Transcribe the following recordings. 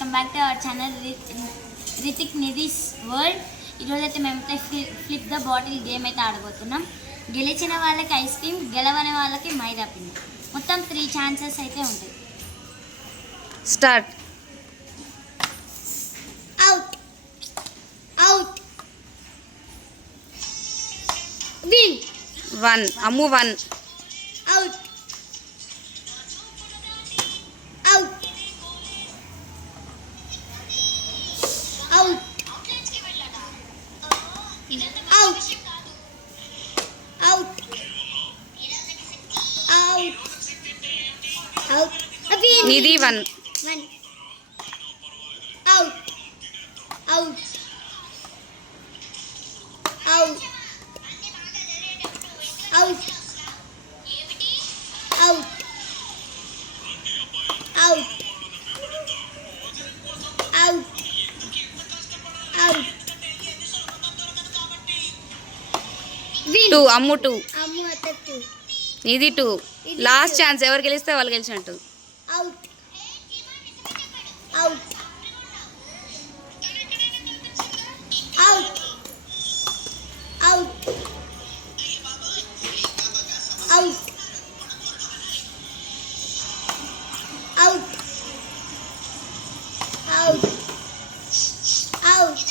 Welcome back to our channel Ritik Nidhi's world. ఈరోజైతే మేమైతే flip the bottle game అయితే ఆడబోతున్నాం. గెలిచిన వాళ్ళకి ఐస్ క్రీమ్, గెలవని వాళ్ళకి మైదా పిండి. మొత్తం 3 ఛాన్సెస్ అయితే ఉంటాయి. Start. Out out win 1 Ammu 1 out out out out out out out Nidhi 1 1 out out out out out out out out 2 Ammu 2 Ammu Attu Nidhi 2. Last chance, ఎవరు గెలిస్తే వాళ్ళు గెలిచినట్టు. Out out out out out out out out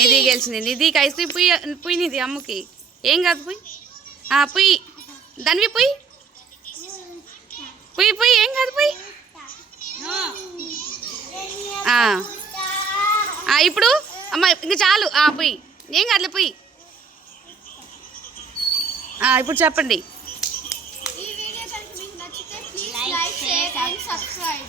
Nidhi గెలిచింది. నిధికి ఐస్ క్రీమ్ పుయ్యి పుయ్యి. నిధి అమ్ముకి ఏం కాదు, పుయ్యి పుయ్యి. దానివి పుయ్యి పుయ్యి పుయ్యి, ఏం కాదు పుయ్యి. ఇప్పుడు అమ్మ ఇంక చాలు, పుయ్యి, ఏం కాదులే పుయ్యి. ఇప్పుడు చెప్పండి. ఈ వీడియో కనుక మీకు నచ్చితే please like, share and subscribe.